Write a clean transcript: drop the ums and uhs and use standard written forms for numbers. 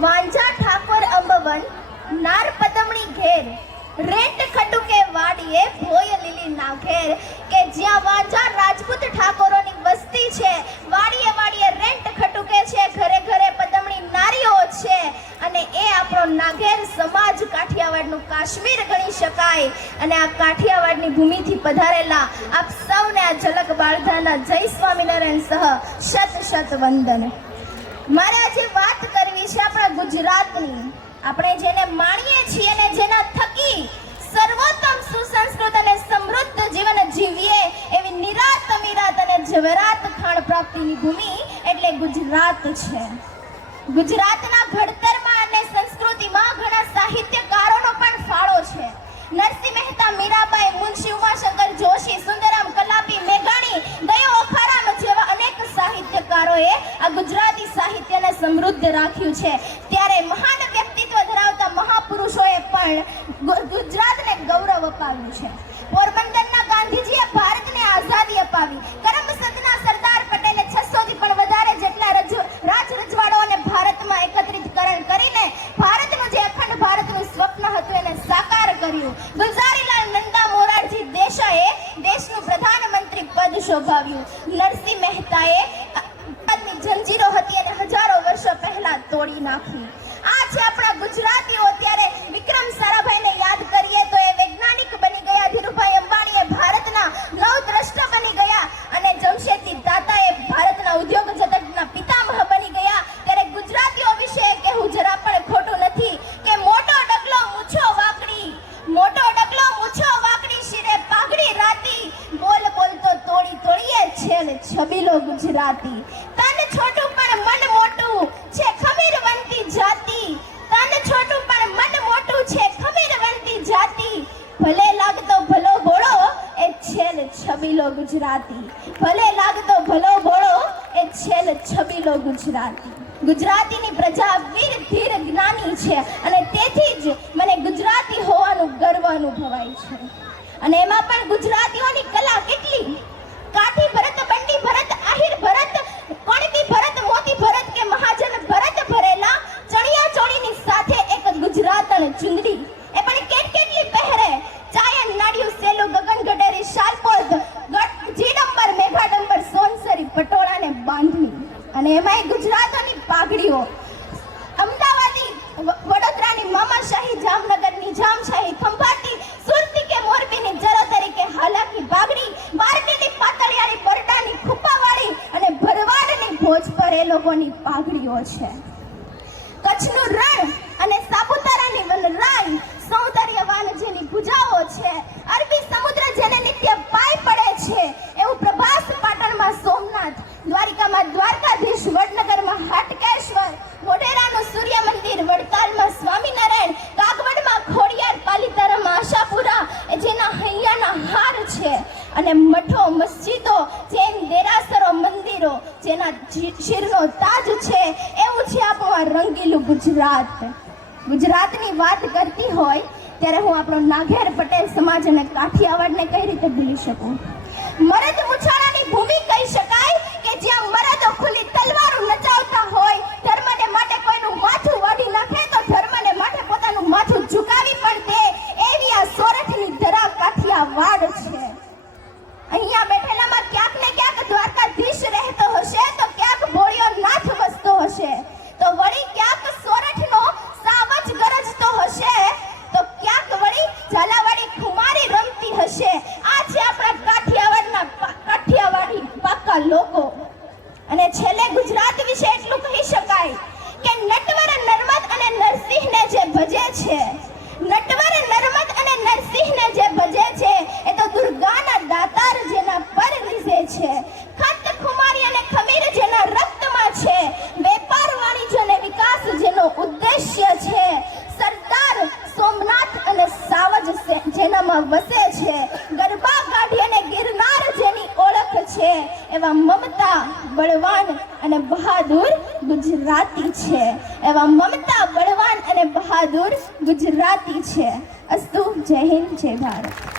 વાંજા ઠાકોર અંબવન નાર પદમણી ઘેર રેટ ખટુકે વાડીએ ભોય લીલી ના ઘેર કે જ્યાં વાંજા રાજપૂત ઠાકોરોની વસ્તી છે, વાડીએ વાડીએ રેટ ખટુકે છે, ઘરે ઘરે પદમણી નારીઓ છે અને એ આપણો નાઘેર સમાજ કાઠિયાવાડનું કાશ્મીર ગણી શકાય। અને આ કાઠિયાવાડની ભૂમિથી પધારેલા આપ સૌને આ ઝલક બાળધાના જય સ્વામિનારાયણ સહ શત શત વંદન। મારે આજે વાત કરવી છે આપણા ગુજરાતની, આપણે જેને માણીએ છીએ ને જેના થકી સર્વોત્તમ સુસંસ્કૃત અને સમૃદ્ધ જીવન જીવીએ એવી નિરાત અમીરાત અને જવેરાત ખાણ પ્રાપ્તિની ભૂમિ એટલે ગુજરાત છે। ગુજરાતના ઘડતરમાં અને સંસ્કૃતિમાં ઘણા સાહિત્યકારોનો પણ ફાળો છે। નરસિંહ મહેતા, મીરાબાઈ, મુનશી ઉમાશંકર જોશી, સુંદરામ કલાપી, મેઘાણી, દયો ઓખારામ જેવા અનેક સાહિત્યકારોએ આ ગુજરાતી સાહિત્યને સમૃદ્ધ રાખ્યું છે। ત્યારે મહાન વ્યક્તિત્વ ધરાવતા મહાપુરુષોએ પણ ગુજરાતને ગૌરવ અપાવ્યું છે। પોરબંદરના ગાંધીજીએ ભારતને આઝાદી અપાવી, કરમસદના સરદાર પટેલે 600 થી પણ વધારે જેટલા રાજ રજવાડાઓને ભારતમાં એકત્રિતકરણ કરીને ભારતનું જે અખંડ ભારતનું સ્વપ્ન હતું એને સાકાર કર્યું। ગુલઝારીલાલ નંદા મોરારજી દેસાઈએ દેશનું પ્રધાનમંત્રી પદ શોભાવ્યું। નરસિંહ મહેતાએ પદની જંજીરો હતી અને હજારો વર્ષો પહેલા તોડી નાખી। આ છે આપણા ગુજરાતીઓ। ત્યારે વિક્રમ સારાભાઈને યાદ કરીએ તો એ વૈજ્ઞાનિક બની ગયા, ધીરુભાઈ અંબાણીએ ભારતના નવદ્રષ્ટા બની ગયા અને જમશેદજી તાતાએ ભારતના ઉદ્યોગ જગતના પિતામહ બની ગયા। ત્યારે ગુજરાતીઓ વિશે કહેવું જરા પણ ખોટું નથી કે મોટો ડગલો મૂછો વાકડી, મોટો ડગલો મૂછો વાકડી, શિરે પાઘડી રાતી, બોલ બોલ તો તોડી તોડીએ છેલ છબીલો ગુજરાતી। તન છોટું પણ મન મોટું છે ખમીરવંતી જાતિ, તન છોટું પણ મન મોટું છે ખમીરવંતી જાતિ, ભલે લાગતો ભલો ભોળો એ છેલ છબીલો ગુજરાતી, ભલે લાગતો ભલો ભોળો એ છેલ છબીલો ગુજરાતી। ગુજરાતીની પ્રજા વીર ધીર જ્ઞાની છે અને તેથી જ મને ગુજરાતી હોવાનું ગર્વ અનુભવાય છે। અને એમાં પણ ગુજરાતીઓની કલા કેટલી! કાઠી ભરત, બંડી ભરત, આહિર ભરત, કણબી ભરત, મોતી ભરત કે મહાજન ભરત ભરેલા ચણિયા ચોળીની સાથે એક ગુજરાતણ ચુંદડી એ પણ કેટલી પહેરે। ચાયન નાડ્યું સેલું ગગન ગડેરી શાલપોદ, જીડંબર મેઘાડંબર સોનસરી પટોળાને બાંધવી અને એમાંય ગુજરાતોની પાઘડીઓ। અમદાવાદી, વડોદરાની મામાશાહી, જામનગરની જામશાહી, ખંભાતી, સુરતી કે મોરબીની જરો તરીકે હાલાકી પાઘડી, બારડોલી પાતળિયાની બરડાની ખુપાવાળી અને ભરવાડની ભોજ પર એ લોકોની પાઘડીઓ છે। કચ્છનું રણ અને સાપુતારાની વનરાઈ, સૌંદર્યવાન જેની ભુજાઓ છે, અરબી સમુદ્ર જેને નિત્ય પાય પડે છે એવું પ્રભાસ પાટણમાં સોમનાથ, દ્વારિકામાં દ્વારકાધીશ, વડનગરમાં હાટકેશ્વર, મોઢેરાનું સૂર્ય મંદિર, વડતાલમાં સ્વામિનારાયણ, કાગવડમાં ખોડિયાર, પાલીતારામાં આશાપુરા જેના હૈયાના હાર છે અને મઠો, મસ્જિદો, જૈન દેરાસરો, મંદિરો જેના શિરનો તાજ છે એવું છે આપણું આ રંગીલું ગુજરાત। ગુજરાતની વાત કરતી હોય ત્યારે હું આપણો નાઘેર પટેલ સમાજ અને કાઠિયાવાડને કઈ રીતે ભૂલી શકું? મરદ મુછાળાની ભૂમિ કહી શકાય કે જ્યાં મરદો ખુલ્લી તલવારો નચાવતા હોય, ધર્મને માટે કોઈનું માથું વાઢી નાખે તો ધર્મને માટે પોતાનું માથું ઝુકાવી પણ દે એવી આ સોરઠની ધરા કાઠિયાવાડ છે। અહીંયા બેઠેલામાં ક્યાંક ને ક્યાંક દ્વારકાધીશ રહેતો હશે તો ક્યાંક ભોળિયો નાથ વસતો હશે તો વળી ક્યાંક સોરઠનો સાવજ ગરજતો હશે તો ક્યાંક વળી ઝાલાવાડી ખુમારી રમતી હશે। આ છે આપણા કાઠિયાવાડી પાક્કા લોકો। અને છેલ્લે ગુજરાત વિશે એટલું કહી શકાય કે નટવર, નર્મદ અને નરસિંહને જે ભજે છે, નટવર, નર્મદ અને નરસિંહને જે ભજે છે એ તો દુર્ગાના દાતાર જેના પર રીઝે છે, ખંત ખુમારી અને ખમીર જેના રક્તમાં છે, વેપાર, વાણિજ્ય અને વિકાસ જેનો ઉદ્દેશ્ય છે, સરદાર, સોમનાથ અને સાવજ જેનામાં વસે છે, ગરબા કાઢી અને ગિરનાર જેની ઓળખ છે એવા મમતા, બળવાન અને બહાદુર ગુજરાતી છે, એવા મમતા, બળવાન અને બહાદુર ગુજરાતી છે। અસ્તુ, જય હિન્દ, જય ભારત।